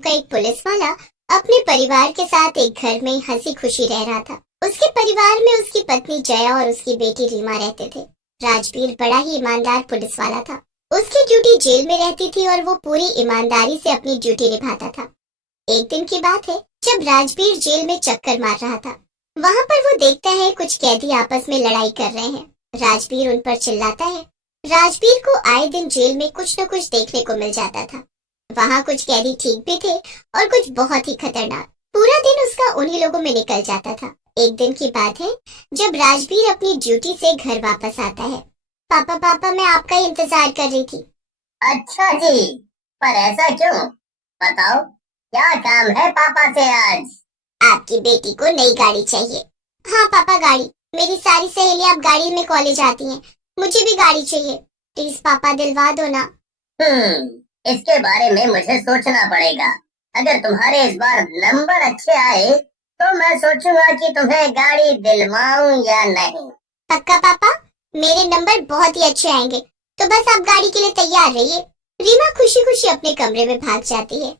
का एक पुलिस वाला अपने परिवार के साथ एक घर में हंसी खुशी रह रहा था। उसके परिवार में उसकी पत्नी जया और उसकी बेटी रीमा रहते थे। राजवीर बड़ा ही ईमानदार पुलिस वाला था। उसकी ड्यूटी जेल में रहती थी और वो पूरी ईमानदारी से अपनी ड्यूटी निभाता था। एक दिन की बात है जब राजवीर जेल में चक्कर मार रहा था। वहाँ पर वो देखता है कुछ कैदी आपस में लड़ाई कर रहे हैं। राजवीर उन पर चिल्लाता है। राजवीर को आए दिन जेल में कुछ न कुछ देखने को मिल जाता था। वहाँ कुछ कैदी ठीक भी थे और कुछ बहुत ही खतरनाक। पूरा दिन उसका उन्हीं लोगों में निकल जाता था। एक दिन की बात है जब राजवीर अपनी ड्यूटी से घर वापस आता है। पापा पापा मैं आपका इंतजार कर रही थी। अच्छा जी, पर ऐसा क्यों? बताओ क्या काम है पापा से आज? आपकी बेटी को नई गाड़ी चाहिए। हाँ पापा गाड़ी। मेरी सारी सहेलियां अब गाड़ी में कॉलेज आती हैं। मुझे भी गाड़ी चाहिए। प्लीज पापा दिलवा दो ना। इसके बारे में मुझे सोचना पड़ेगा। अगर तुम्हारे इस बार नंबर अच्छे आए तो मैं सोचूंगा कि तुम्हें गाड़ी दिलवाऊं या नहीं। पक्का पापा? मेरे नंबर बहुत ही अच्छे आएंगे तो बस आप गाड़ी के लिए तैयार रहिए। रीमा खुशी खुशी अपने कमरे में भाग जाती है।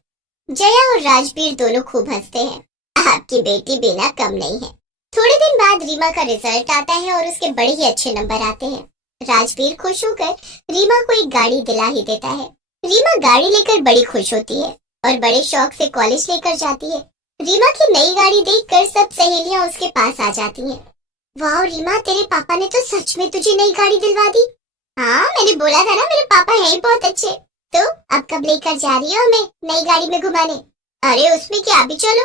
जया और राजवीर दोनों खूब हंसते हैं। आपकी बेटी बिना कम नहीं है। थोड़े दिन बाद रीमा का रिजल्ट आता है और उसके बड़े ही अच्छे नंबर आते हैं। राजवीर खुश होकर रीमा को एक गाड़ी दिला ही देता है। रीमा गाड़ी लेकर बड़ी खुश होती है और बड़े शौक से कॉलेज लेकर जाती है। रीमा की नई गाड़ी देखकर सब सहेलियां उसके पास आ जाती हैं। वाह रीमा, तेरे पापा ने तो सच में तुझे नई गाड़ी दिलवा दी। हाँ मैंने बोला था ना मेरे पापा हैं ही बहुत अच्छे। तो अब कब लेकर जा रही हो हमें नई गाड़ी में घुमाने? अरे उसमें क्या, अभी चलो।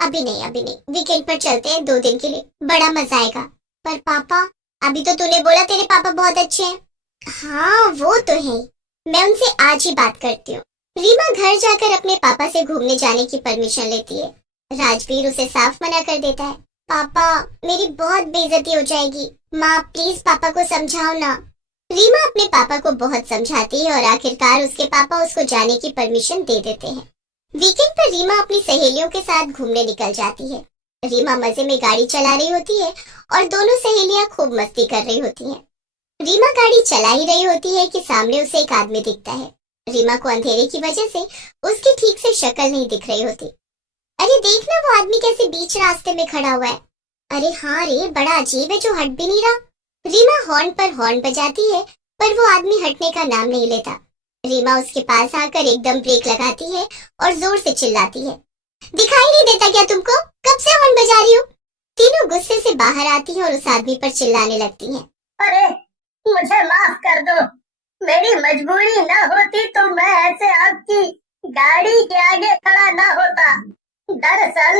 अभी नहीं, वीकेंड पर चलते हैं 2 दिन के लिए, बड़ा मजा आएगा। पर पापा अभी तो तूने बोला तेरे पापा बहुत अच्छे हैं। हाँ वो तो है, मैं उनसे आज ही बात करती हूँ। रीमा घर जाकर अपने पापा से घूमने जाने की परमिशन लेती है। राजवीर उसे साफ मना कर देता है। पापा मेरी बहुत बेइज्जती हो जाएगी। माँ प्लीज पापा को समझाओ ना। रीमा अपने पापा को बहुत समझाती है और आखिरकार उसके पापा उसको जाने की परमिशन दे देते हैं। वीकेंड पर रीमा अपनी सहेलियों के साथ घूमने निकल जाती है। रीमा मजे में गाड़ी चला रही होती है और दोनों सहेलियां खूब मस्ती कर रही होती हैं। रीमा गाड़ी चला ही रही होती है कि सामने उसे एक आदमी दिखता है। रीमा को अंधेरे की वजह से उसकी ठीक से शक्ल नहीं दिख रही होती। अरे देखना वो आदमी कैसे बीच रास्ते में खड़ा हुआ है। अरे हाँ रे, बड़ा अजीब है जो हट भी नहीं रहा। रीमा हॉर्न पर हॉर्न बजाती है पर वो आदमी हटने का नाम नहीं लेता। रीमा उसके पास आकर एकदम ब्रेक लगाती है और जोर से चिल्लाती है। दिखाई नहीं देता क्या तुमको? कब से हॉर्न बजा रही हो? तीनों गुस्से से बाहर आती हैं और उस आदमी पर चिल्लाने लगती हैं। अरे मुझे माफ कर दो, मेरी मजबूरी ना होती तो मैं ऐसे आपकी गाड़ी के आगे खड़ा ना होता। दरअसल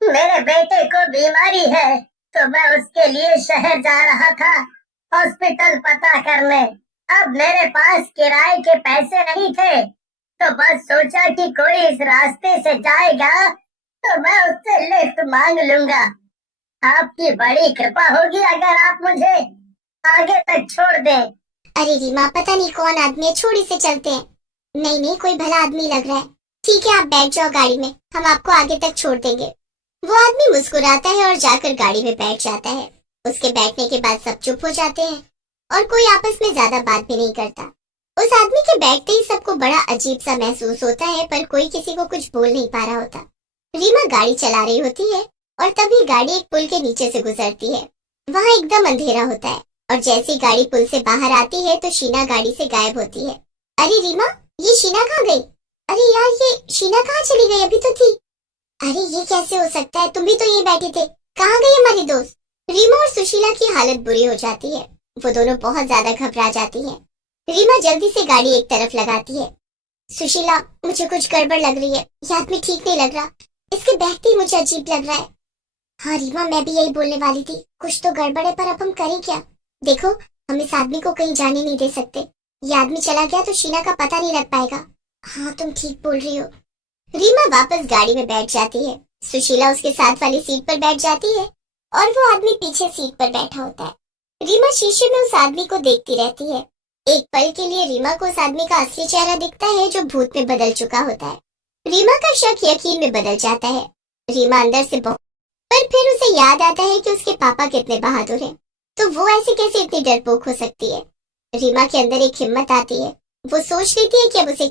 मेरे बेटे को बीमारी है तो मैं उसके लिए शहर जा रहा था हॉस्पिटल पता करने। अब मेरे पास किराए के पैसे नहीं थे तो बस सोचा कि कोई इस रास्ते से जाएगा तो मैं उससे लिफ्ट मांग लूंगा। आपकी बड़ी कृपा होगी अगर आप मुझे आगे तक छोड़ दें। अरे रीमा पता नहीं कौन आदमी है, छोड़ी से चलते हैं। नहीं कोई भला आदमी लग रहा है। ठीक है आप बैठ जाओ गाड़ी में, हम आपको आगे तक छोड़ देंगे। वो आदमी मुस्कुराता है और जाकर गाड़ी में बैठ जाता है। उसके बैठने के बाद सब चुप हो जाते हैं और कोई आपस में ज्यादा बात भी नहीं करता। उस आदमी के बैठते ही सबको बड़ा अजीब सा महसूस होता है पर कोई किसी को कुछ बोल नहीं पा रहा होता। रीमा गाड़ी चला रही होती है और तभी गाड़ी एक पुल के नीचे से गुजरती है। वहाँ एकदम अंधेरा होता है और जैसे गाड़ी पुल से बाहर आती है तो शीना गाड़ी से गायब होती है। अरे रीमा, ये शीना कहाँ गई? अरे यार ये शीना कहाँ चली गई? अभी तो थी। अरे ये कैसे हो सकता है, तुम भी तो यहीं बैठे थे। कहाँ गई हमारी दोस्त? रीमा और सुशीला की हालत बुरी हो जाती है। वो दोनों बहुत ज्यादा घबरा जाती हैं। रीमा जल्दी से गाड़ी एक तरफ लगाती है। सुशीला मुझे कुछ गड़बड़ लग रही है, ये आदमी ठीक नहीं लग रहा। इसके बैठते ही मुझे अजीब लग रहा है। हाँ रीमा मैं भी यही बोलने वाली थी, कुछ तो गड़बड़ है पर अब हम करें क्या? देखो हम इस आदमी को कहीं जाने नहीं दे सकते। ये आदमी चला गया तो शीना का पता नहीं लग पाएगा। हाँ तुम ठीक बोल रही हो। रीमा वापस गाड़ी में बैठ जाती है। सुशीला उसके साथ वाली सीट पर बैठ जाती है और वो आदमी पीछे सीट पर बैठा होता है। रीमा शीशे में उस आदमी को देखती रहती है। एक पल के लिए रीमा को उस आदमी का असली चेहरा दिखता है जो भूत में बदल चुका होता है। रीमा का शक यकीन में बदल जाता है। रीमा अंदर से बहुत, पर फिर उसे याद आता है कि उसके पापा कितने बहादुर हैं, तो वो ऐसे कैसे इतनी डरपोक हो सकती है। रीमा के अंदर एक हिम्मत आती है। वो सोच लेती है कि अब उसे